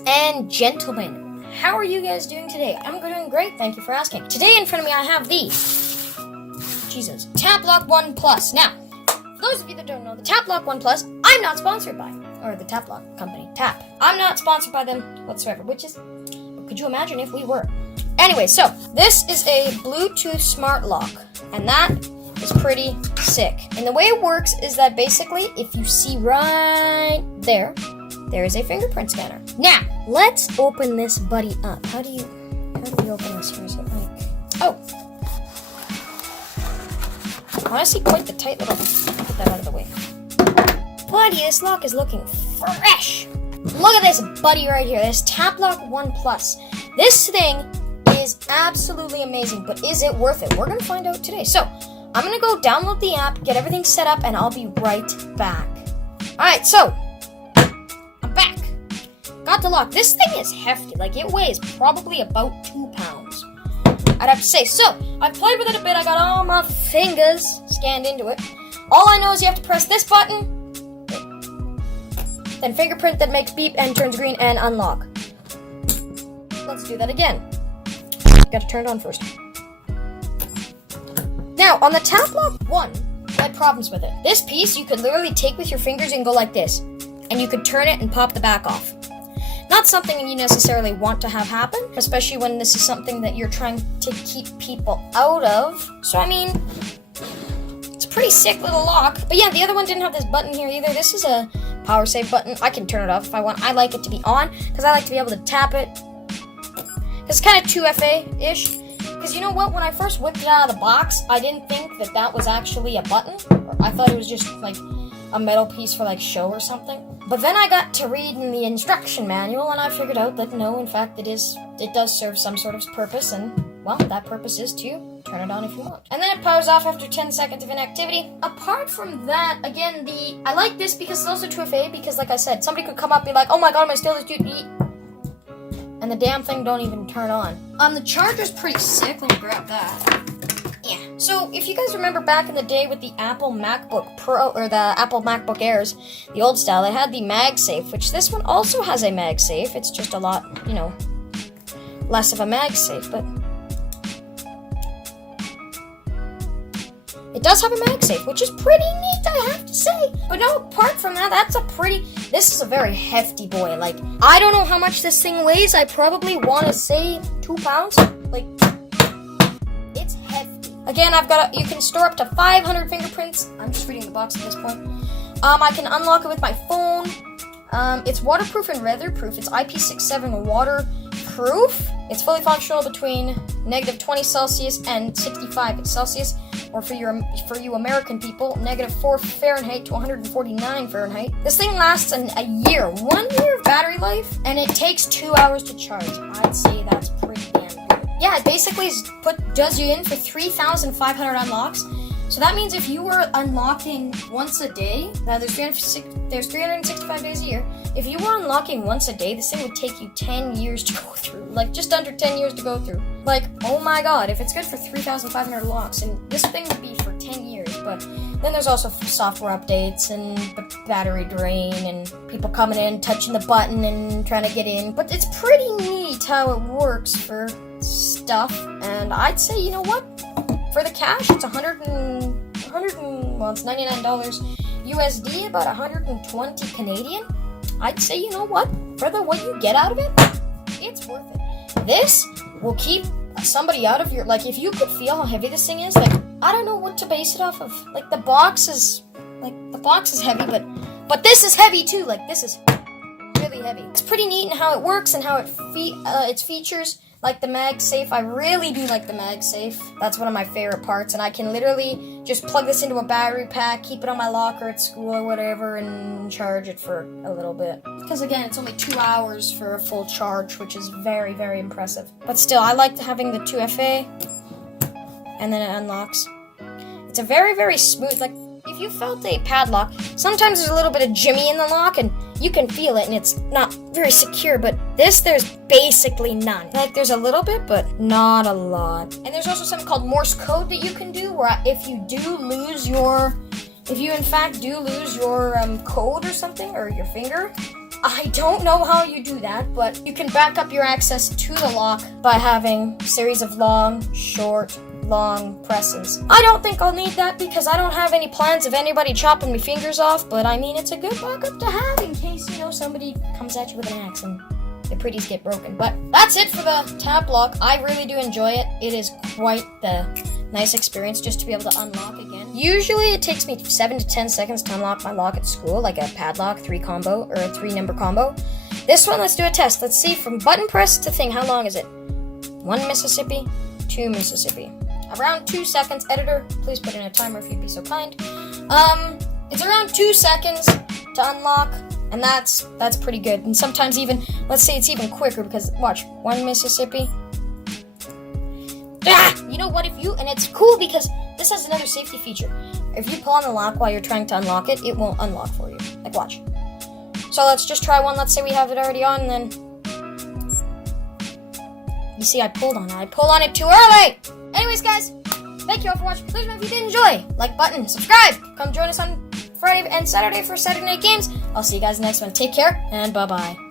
Ladies and gentlemen, how are you guys doing today? I'm doing great, thank you for asking. Today in front of me I have the Tapplock One Plus. Now, for those of you that don't know, the Tapplock One Plus, I'm not sponsored by, or the Tapplock company, Tap. I'm not sponsored by them whatsoever, which is, could you imagine if we were? Anyway, so, this is a Bluetooth smart lock, and that is pretty sick. And the way it works is that basically, if you see right there, there is a fingerprint scanner. Now, let's open this buddy up. How do we open this here? Is it like, oh. Honestly, quite the tight little, put that out of the way. Buddy, this lock is looking fresh. Look at this buddy right here, this Tapplock One Plus. This thing is absolutely amazing, but is it worth it? We're gonna find out today. So, I'm gonna go download the app, get everything set up, and I'll be right back. Alright, so, I'm back. Got the lock. This thing is hefty. Like, it weighs probably about 2 pounds. I'd have to say. So, I've played with it a bit. I got all my fingers scanned into it. All I know is you have to press this button, then fingerprint that makes beep and turns green and unlock. Let's do that again. Got to turn it on first. Now, on the Tapplock One, I had problems with it. This piece you could literally take with your fingers and go like this, and you could turn it and pop the back off. Not something you necessarily want to have happen, especially when this is something that you're trying to keep people out of. So, I mean, it's a pretty sick little lock. But yeah, the other one didn't have this button here either. This is a power save button. I can turn it off if I want. I like it to be on, because I like to be able to tap it. It's kind of 2FA-ish. Because you know what? When I first whipped it out of the box, I didn't think that that was actually a button. I thought it was just like a metal piece for like show or something. But then I got to read in the instruction manual and I figured out that no, in fact, it does serve some sort of purpose, and well, that purpose is to turn it on if you want. And then it powers off after 10 seconds of inactivity. Apart from that, again, I like this because it's also 2FA, because like I said, somebody could come up and be like, oh my god, my steal this dude, and the damn thing don't even turn on. The charger's pretty sick. Let me grab that. Yeah. So, if you guys remember back in the day with the Apple MacBook Pro, or the Apple MacBook Airs, the old style, they had the MagSafe, which this one also has a MagSafe. It's just a lot, less of a MagSafe, but it does have a MagSafe, which is pretty neat, I have to say. But no, apart from that, this is a very hefty boy. Like, I don't know how much this thing weighs. I probably want to say 2 pounds. Like, it's hefty. Again, you can store up to 500 fingerprints. I'm just reading the box at this point. I can unlock it with my phone. It's waterproof and weatherproof. It's IP67 waterproof. It's fully functional between -20 Celsius and 65 Celsius. Or for you American people, -4 Fahrenheit to 149 Fahrenheit. This thing lasts a year, 1 year of battery life, and it takes 2 hours to charge. I'd say that's pretty damn good. Yeah, it basically does you in for 3,500 unlocks. So that means if you were unlocking once a day, now there's 365 days a year. If you were unlocking once a day, this thing would take you 10 years to go through. Like, just under 10 years to go through. Like, oh my god, if it's good for 3,500 locks, and this thing would be for 10 years, but then there's also software updates, and the battery drain, and people coming in, touching the button, and trying to get in. But it's pretty neat how it works for stuff, and I'd say, you know what? For the cash, it's it's $99 USD, about 120 Canadian. I'd say, you know what? For what you get out of it, it's worth it. This will keep somebody out of your, like, if you could feel how heavy this thing is, like, I don't know what to base it off of. Like, the box is heavy, but this is heavy too. Like, this is really heavy. It's pretty neat in how it works and how its features. Like the MagSafe, I really do like the MagSafe. That's one of my favorite parts, and I can literally just plug this into a battery pack, keep it on my locker at school or whatever, and charge it for a little bit. Because again, it's only 2 hours for a full charge, which is very, very impressive. But still, I like having the 2FA, and then it unlocks. It's a very, very smooth, like, if you felt a padlock, sometimes there's a little bit of jimmy in the lock, and you can feel it, and it's not very secure, but there's basically none. Like, there's a little bit, but not a lot. And there's also something called Morse code that you can do, where if you in fact do lose your code or something, or your finger, I don't know how you do that, but you can back up your access to the lock by having a series of long, short, long presses. I don't think I'll need that because I don't have any plans of anybody chopping my fingers off, but I mean, it's a good backup to have in case, somebody comes at you with an axe and the pretties get broken. But that's it for the Tapplock. I really do enjoy it. It is quite the nice experience just to be able to unlock again. Usually it takes me 7 to 10 seconds to unlock my lock at school, like a padlock 3-number combo. This one, let's do a test. Let's see from button press to thing, how long is it? 1 Mississippi, 2 Mississippi. Around 2 seconds. Editor, please put in a timer if you'd be so kind. It's around 2 seconds to unlock, and that's pretty good. And sometimes even, let's say it's even quicker because, watch, 1 Mississippi. You know what, and it's cool because this has another safety feature. If you pull on the lock while you're trying to unlock it, it won't unlock for you. Like, watch. So let's just try one. Let's say we have it already on, and then you see I pulled on it. I pulled on it too early. Anyways, guys, thank you all for watching. Please, if you did enjoy, like button, subscribe. Come join us on Friday and Saturday for Saturday Night Games. I'll see you guys next one. Take care, and bye-bye.